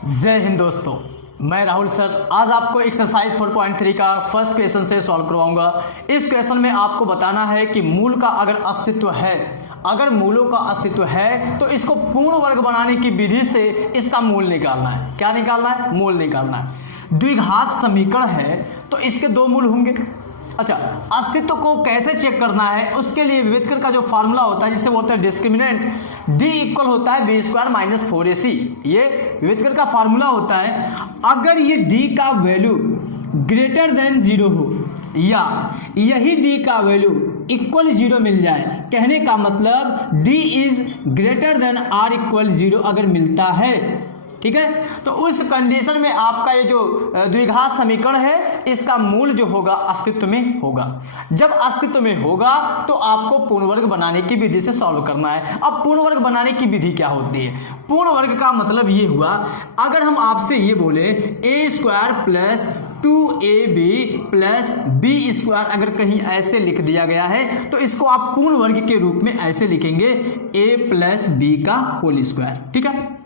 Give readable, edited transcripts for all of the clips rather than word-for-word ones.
जय हिंद दोस्तों, मैं राहुल सर आज आपको एक्सरसाइज 4.3 का फर्स्ट क्वेश्चन से सॉल्व करवाऊंगा। इस क्वेश्चन में आपको बताना है कि मूल का अगर अस्तित्व है, अगर मूलों का अस्तित्व है तो इसको पूर्ण वर्ग बनाने की विधि से इसका मूल निकालना है। क्या निकालना है? मूल निकालना है। द्विघात समीकरण है तो इसके दो मूल होंगे। अच्छा, अस्तित्व को कैसे चेक करना है उसके लिए विभेदकर का जो फार्मूला होता है जिसे बोलते हैं डिस्क्रिमिनेंट, d इक्वल होता है बी स्क्वायर माइनस 4ac। ये विभेदकर का फार्मूला होता है। अगर ये d का वैल्यू ग्रेटर देन 0 हो या यही d का वैल्यू इक्वल 0 मिल जाए, कहने का मतलब d is greater than r equal 0 अगर मिलता है, ठीक है, तो उस कंडीशन में आपका ये जो द्विघात समीकरण है इसका मूल जो होगा अस्तित्व में होगा। जब अस्तित्व में होगा तो आपको पूर्ण वर्ग बनाने की विधि से सॉल्व करना है। अब पूर्ण वर्ग बनाने की विधि क्या होती है? पूर्ण वर्ग का मतलब ये हुआ, अगर हम आपसे ये बोले A square plus 2ab plus B square अगर कहीं ऐसे लिख दिया गया है तो इसको आप पूर्ण वर्ग के रूप में ऐसे लिखेंगे a प्लस बी का होल स्क्वायर, ठीक है।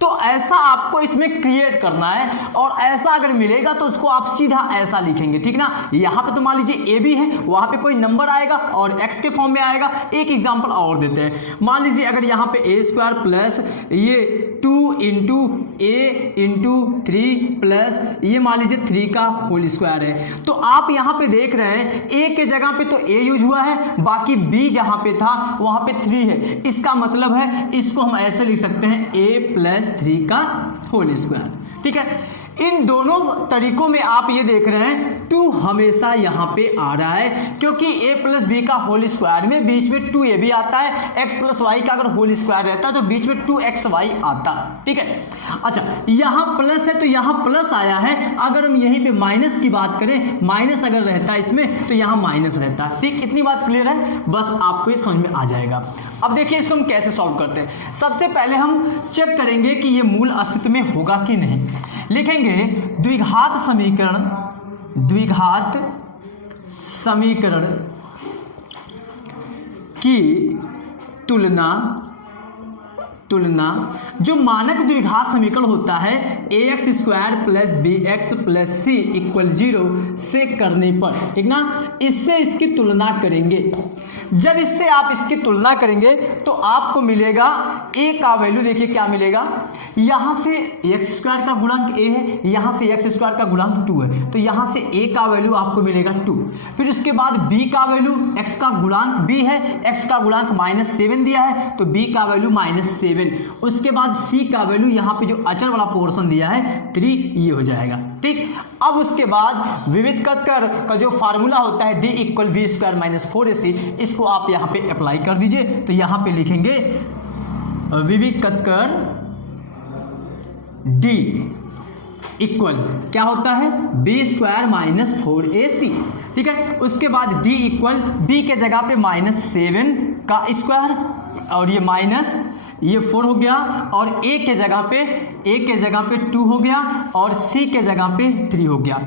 तो ऐसा आपको इसमें क्रिएट करना है और ऐसा अगर मिलेगा तो उसको आप सीधा ऐसा लिखेंगे, ठीक ना। यहाँ पे तो मान लीजिए ए बी है, वहाँ पे कोई नंबर आएगा और एक्स के फॉर्म में आएगा। एक एग्जांपल और देते हैं, मान लीजिए अगर यहाँ पे ए स्क्वायर प्लस ये 2 इंटू ए इंटू 3 प्लस ये मान लीजिए 3 का होल स्क्वायर है, तो आप यहाँ पे देख रहे हैं ए के जगह पे तो ए यूज हुआ है, बाकी बी जहाँ पे था वहाँ पे 3 है। इसका मतलब है इसको हम ऐसे लिख सकते हैं ए प्लस 3 का होल स्क्वायर, ठीक है। इन दोनों तरीकों में आप ये देख रहे हैं 2 हमेशा यहाँ पे आ रहा है क्योंकि a प्लस बी का होल स्क्वायर में बीच में 2a भी आता है। x प्लस वाई का अगर होल स्क्वायर रहता है तो बीच में 2xy आता, ठीक है। अच्छा, यहाँ प्लस है तो यहाँ प्लस आया है। अगर हम यहीं पे माइनस की बात करें, माइनस अगर रहता है इसमें तो यहाँ माइनस रहता है, ठीक। इतनी बात क्लियर है, बस आपको ये समझ में आ जाएगा। अब देखिए इसको हम कैसे सॉल्व करते हैं। सबसे पहले हम चेक करेंगे कि ये मूल अस्तित्व में होगा कि नहीं। लिखेंगे द्विघात समीकरण, द्विघात समीकरण की तुलना जो मानक द्विघात समीकरण होता है ax square plus B X plus C equal 0 से करने पर, ठीक ना, इससे इसकी तुलना करेंगे। जब इससे आप इसकी तुलना करेंगे तो आपको मिलेगा a का वैल्यू, देखिए क्या मिलेगा, यहाँ से एक्स स्क्वायर का गुणांक a है, यहाँ से एक्स स्क्वायर का गुणांक 2 है, तो यहाँ से a का वैल्यू आपको मिलेगा 2। फिर उसके बाद b का वैल्यू, x का गुणांक b है, x का गुणांक -7 दिया है तो b का वैल्यू -7। उसके बाद c का वैल्यू यहाँ पे जो अचर वाला पोर्शन दिया है 3, ये हो जाएगा, ठीक। अब उसके बाद विविधकत कर का जो फार्मूला होता है d equal B square minus 4ac, इसको आप यहाँ पे अप्लाई कर दीजिए। तो यहाँ पे लिखेंगे विविधकत कर d इक्वल क्या होता है बी स्क्वायर माइनस 4ac, ठीक है। उसके बाद d इक्वल b के जगह पे -7 का स्क्वायर और ये माइनस ये 4 हो गया और a के जगह पे 2 हो गया और c के जगह पे 3 हो गया।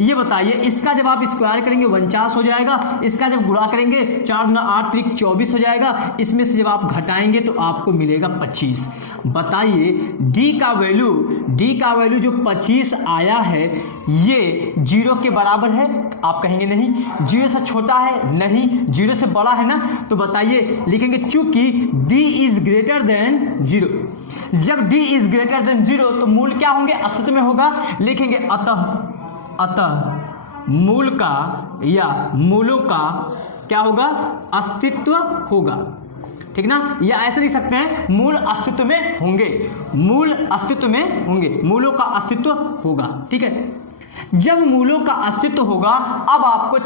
ये बताइए इसका जब आप स्क्वायर करेंगे 49 हो जाएगा, इसका जब गुणा करेंगे 4 गुना 8 त्रिक 24 हो जाएगा, इसमें से जब आप घटाएंगे तो आपको मिलेगा 25। बताइए d का वैल्यू जो 25 आया है ये 0 के बराबर है? आप कहेंगे नहीं, 0 से छोटा है, नहीं 0 से बड़ा है ना। तो बताइए लिखेंगे चूंकि d इज ग्रेटर देन 0। जब d इज ग्रेटर देन 0 तो मूल क्या होंगे? अस्तित्व में होगा। लिखेंगे अतः मूल का या मूलों का क्या होगा? अस्तित्व होगा, ठीक ना। या ऐसे लिख सकते हैं मूल अस्तित्व में होंगे, मूल अस्तित्व में होंगे, मूलों का अस्तित्व होगा, ठीक है। जब मूलों का अस्तित्व होगा अब आपको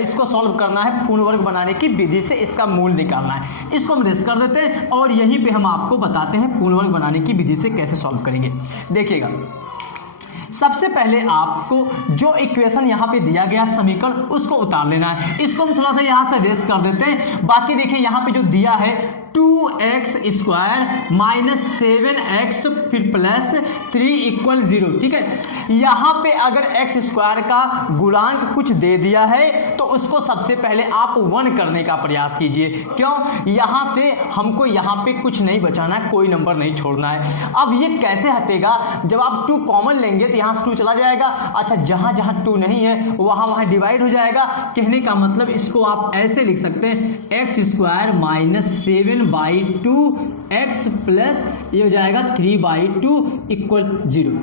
इसको सॉल्व करना है, पूर्ण वर्ग बनाने की विधि से इसका मूल निकालना है। इसको हम रेस्ट कर देते हैं और यहीं पे हम आपको बताते हैं पूर्ण वर्ग बनाने की विधि से कैसे सॉल्व करेंगे। देखिएगा, सबसे पहले आपको जो इक्वेशन यहाँ पे दिया गया समीकरण उसको उतार लेना है। इसको हम थोड़ा सा यहाँ से रेस्ट कर देते हैं। बाकी देखिए यहाँ पे जो दिया है 2x स्क्वायर माइनस 7x फिर प्लस 3 इक्वल 0। ठीक है, यहाँ पे अगर x स्क्वायर का गुणांक कुछ दे दिया है तो उसको सबसे पहले आप 1 करने का प्रयास कीजिए। क्यों? यहाँ से हमको यहाँ पे कुछ नहीं बचाना है, कोई नंबर नहीं छोड़ना है। अब ये कैसे हटेगा? जब आप 2 कॉमन लेंगे तो यहाँ से 2 चला जाएगा। अच्छा, जहाँ जहाँ 2 नहीं है वहाँ डिवाइड हो जाएगा। कहने का मतलब इसको आप ऐसे लिख सकते हैं x square minus 7/2 x plus ये हो जाएगा 3/2 इक्वल 0।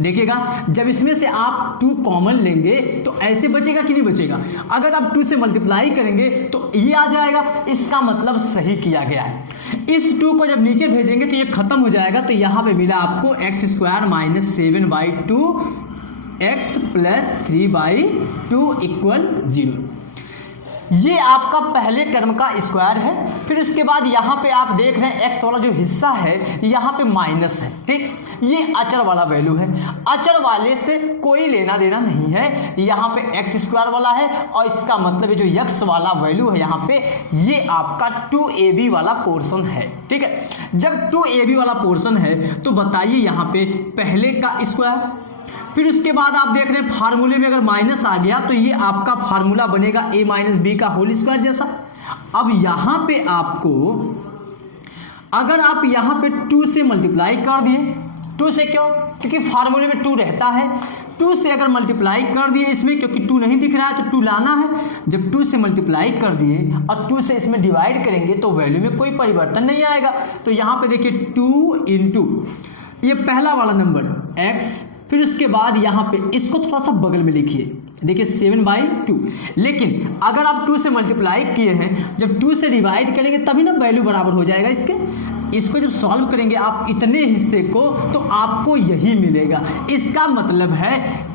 देखिएगा, जब इसमें से आप 2 कॉमन लेंगे तो ऐसे बचेगा कि नहीं बचेगा? अगर आप 2 से मल्टीप्लाई करेंगे तो ये आ जाएगा, इसका मतलब सही किया गया है। इस 2 को जब नीचे भेजेंगे तो ये खत्म हो जाएगा। तो यहाँ पे मिला आपको x square minus 7/2 x plus 3/2 equal 0। ये आपका पहले टर्म का स्क्वायर है। फिर उसके बाद यहाँ पे आप देख रहे हैं x वाला जो हिस्सा है यहाँ पे माइनस है। ठीक, ये अचर वाला वैल्यू है, अचर वाले से कोई लेना देना नहीं है। यहाँ पे x स्क्वायर वाला है और इसका मतलब जो x वाला वैल्यू है यहाँ पे ये आपका 2ab वाला पोर्शन है। ठीक है, जब 2ab वाला पोर्शन है तो बताइए यहाँ पे पहले का स्क्वायर, फिर उसके बाद आप देख रहे हैं फार्मूले में अगर माइनस आ गया तो ये आपका फार्मूला बनेगा a माइनस बी का होल स्क्वायर जैसा। अब यहाँ पे आपको अगर आप यहाँ पे 2 से मल्टीप्लाई कर दिए, 2 से क्यों? क्योंकि फार्मूले में 2 रहता है। 2 से अगर मल्टीप्लाई कर दिए इसमें, क्योंकि 2 नहीं दिख रहा है तो 2 लाना है। जब 2 से मल्टीप्लाई कर दिए और 2 से इसमें डिवाइड करेंगे तो वैल्यू में कोई परिवर्तन नहीं आएगा। तो यहाँ पे देखिए 2 इंटू ये पहला वाला नंबर x, फिर उसके बाद यहाँ पे इसको थोड़ा सा बगल में लिखिए, देखिए 7/2। लेकिन अगर आप 2 से मल्टीप्लाई किए हैं, जब 2 से डिवाइड करेंगे तभी ना वैल्यू बराबर हो जाएगा इसके। इसको जब सॉल्व करेंगे आप इतने हिस्से को तो आपको यही मिलेगा। इसका मतलब है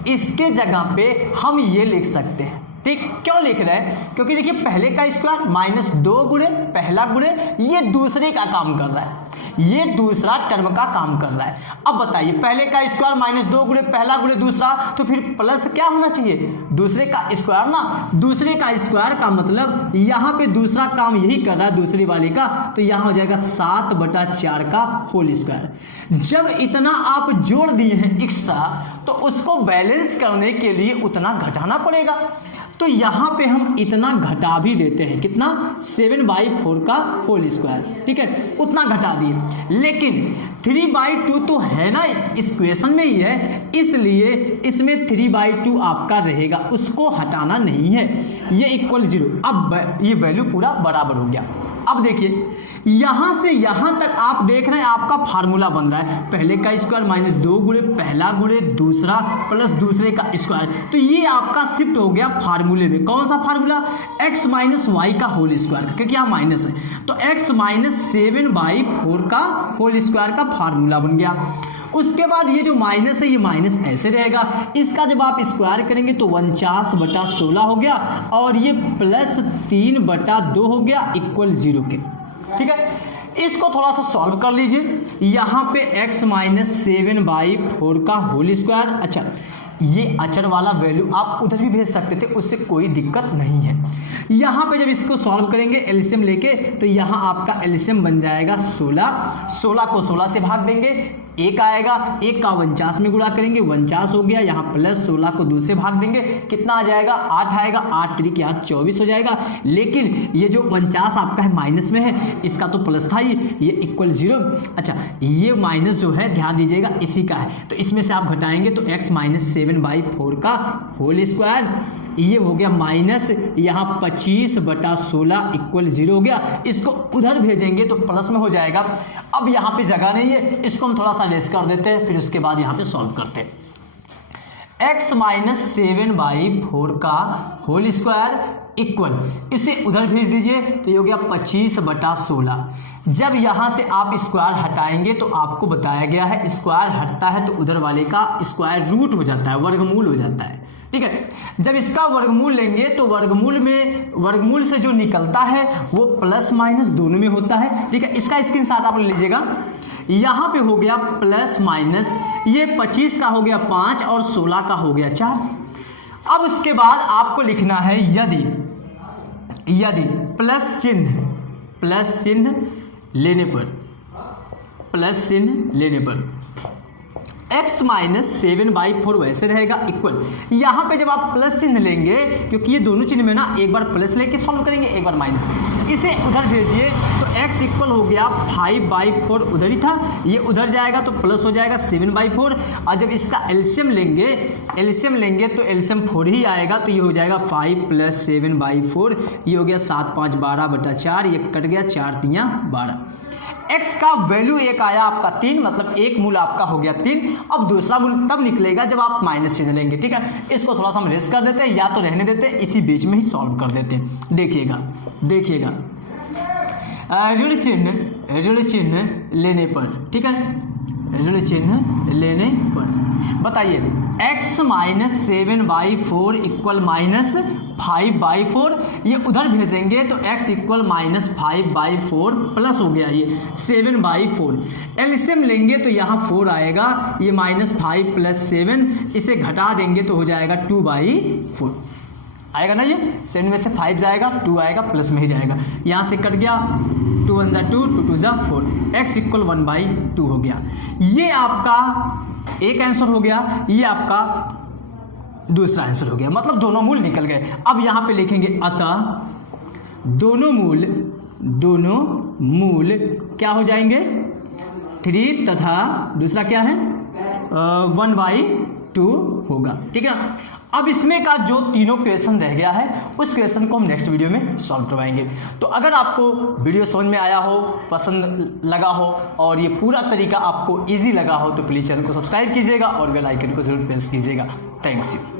इसके जगह पे हम ये लिख सकते हैं। ठीक, क्यों लिख रहे हैं? क्योंकि देखिए पहले का स्क्वायर माइनस 2 गुणे पहला गुणे ये दूसरे का काम कर रहा है, ये दूसरा टर्म का काम कर रहा है। अब बताइए पहले का स्क्वायर माइनस 2 गुणे पहला गुणे दूसरा, तो फिर प्लस क्या होना चाहिए? दूसरे का स्क्वायर ना। दूसरे का स्क्वायर का मतलब यहाँ पे दूसरा काम यही कर रहा है दूसरी वाले का, तो यहाँ हो जाएगा 7/4 का होल स्क्वायर। जब इतना आप जोड़ दिए हैं एक्स्ट्रा तो उसको बैलेंस करने के लिए उतना घटाना पड़ेगा। तो यहाँ पे हम इतना घटा भी देते हैं, कितना? 7/4 का होल स्क्वायर। ठीक है, उतना घटा दिए। लेकिन 3/2 तो है ना, इस क्वेश्चन में ही है, इसलिए इसमें 3/2 आपका रहेगा, उसको हटाना नहीं है। ये इक्वल 0। अब ये वैल्यू पूरा बराबर हो गया। अब देखिए यहाँ से यहाँ तक आप देख रहे हैं आपका फार्मूला बन रहा है पहले का स्क्वायर माइनस 2 गुणे पहला गुणे दूसरा प्लस दूसरे का स्क्वायर। तो ये आपका शिफ्ट हो गया फार्मूले में। कौन सा फार्मूला? x माइनस वाई का होल स्क्वायर, क्योंकि यहाँ माइनस है तो x माइनस 7/4 का होल स्क्वायर का फार्मूला बन गया। उसके बाद ये जो माइनस है ये माइनस ऐसे रहेगा, इसका जब आप स्क्वायर करेंगे तो 49/16 हो गया और ये प्लस 3/2 हो गया इक्वल 0 के। ठीक है, इसको थोड़ा सा सॉल्व कर लीजिए। यहाँ पे x माइनस 7/4 का होल स्क्वायर। अच्छा, ये अचर वाला वैल्यू आप उधर भी भेज सकते थे, उससे कोई दिक्कत नहीं है। यहाँ पे जब इसको सॉल्व करेंगे एलसीएम लेके तो यहाँ आपका एलसीएम बन जाएगा 16। 16 को 16 से भाग देंगे, 1 आएगा, 1 का 49 में गुणा करेंगे, 49 हो गया। यहाँ प्लस 16 को 2 से भाग देंगे, कितना आ जाएगा? 8 आएगा। 8 3 यहाँ 24 हो जाएगा। लेकिन ये जो 49 आपका है माइनस में है, इसका तो प्लस था ये इक्वल 0। अच्छा, ये माइनस जो है ध्यान दीजिएगा इसी का है, तो इसमें से आप घटाएंगे तो x माइनस 7/4 का होल स्क्वायर, ये हो गया माइनस यहाँ 25/16 इक्वल 0 हो गया। इसको उधर भेजेंगे तो प्लस में हो जाएगा। अब यहाँ पे जगह नहीं है, इसको हम थोड़ा सा लेस कर देते हैं, फिर उसके बाद यहाँ पे सॉल्व करते हैं। x माइनस 7/4 का होल स्क्वायर इक्वल, इसे उधर भेज दीजिए तो ये हो गया 25/16। जब यहाँ से आप स्क्वायर हटाएंगे तो आपको बताया गया है स्क्वायर हटता है तो उधर वाले का स्क्वायर रूट हो जाता है, वर्गमूल हो जाता है। ठीक है, जब इसका वर्गमूल लेंगे तो वर्गमूल से जो निकलता है वो प्लस माइनस दोनों में होता है। ठीक है, इसका स्क्रीनशॉट आप ले लीजिएगा। यहाँ पे हो गया प्लस माइनस, ये 25 का हो गया 5 और 16 का हो गया 4। अब उसके बाद आपको लिखना है यदि प्लस चिन्ह लेने पर, प्लस चिन्ह लेने पर x माइनस 7/4 वैसे रहेगा इक्वल। यहाँ पे जब आप प्लस चिन्ह लेंगे, क्योंकि ये दोनों चिन्ह में ना एक बार प्लस लेके सॉल्व करेंगे, एक बार माइनस, इसे उधर भेजिए तो x इक्वल हो गया 5/4, उधर ही था, ये उधर जाएगा तो प्लस हो जाएगा 7/4। और जब इसका एलसीएम लेंगे तो एलसीएम 4 ही आएगा, तो ये हो जाएगा 5 + 7/4, ये हो गया 7 × 5 = 12/4, ये कट गया 4 × 3 = 12। x का वैल्यू एक आया आपका 3, मतलब एक मूल आपका हो गया 3। अब दूसरा मूल तब निकलेगा जब आप माइनस चिन्ह लेंगे, ठीक है। इसको थोड़ा सा हम रेस्ट कर देते हैं या तो रहने देते हैं, इसी बीच में ही सॉल्व कर देते हैं। देखिएगा ऋण चिन्ह लेने पर, ठीक है, ऋण चिन्ह लेने पर बताइए x माइनस 7/4 इक्वल माइनस 5/4, ये उधर भेजेंगे तो x इक्वल माइनस 5/4 प्लस हो गया ये 7/4। एलसीएम लेंगे तो यहाँ 4 आएगा, ये -5 + 7, इसे घटा देंगे तो हो जाएगा 2/4 आएगा ना, ये 7 में से 5 जाएगा, 2 आएगा, प्लस में ही जाएगा, यहाँ से कट गया, 2 × 1 = 2, 2 × 2 = 4, x इक्वल 1/2 हो गया। ये आपका एक आंसर हो गया, ये आपका दूसरा आंसर हो गया, मतलब दोनों मूल निकल गए। अब यहाँ पे लिखेंगे अतः दोनों मूल क्या हो जाएंगे 3 तथा दूसरा क्या है 1/2 होगा, ठीक है। अब इसमें का जो तीनों क्वेश्चन रह गया है उस क्वेश्चन को हम नेक्स्ट वीडियो में सॉल्व करवाएंगे। तो अगर आपको वीडियो समझ में आया हो, पसंद लगा हो और ये पूरा तरीका आपको इजी लगा हो तो प्लीज़ चैनल को सब्सक्राइब कीजिएगा और बेल आइकन को जरूर प्रेस कीजिएगा। Thanks you.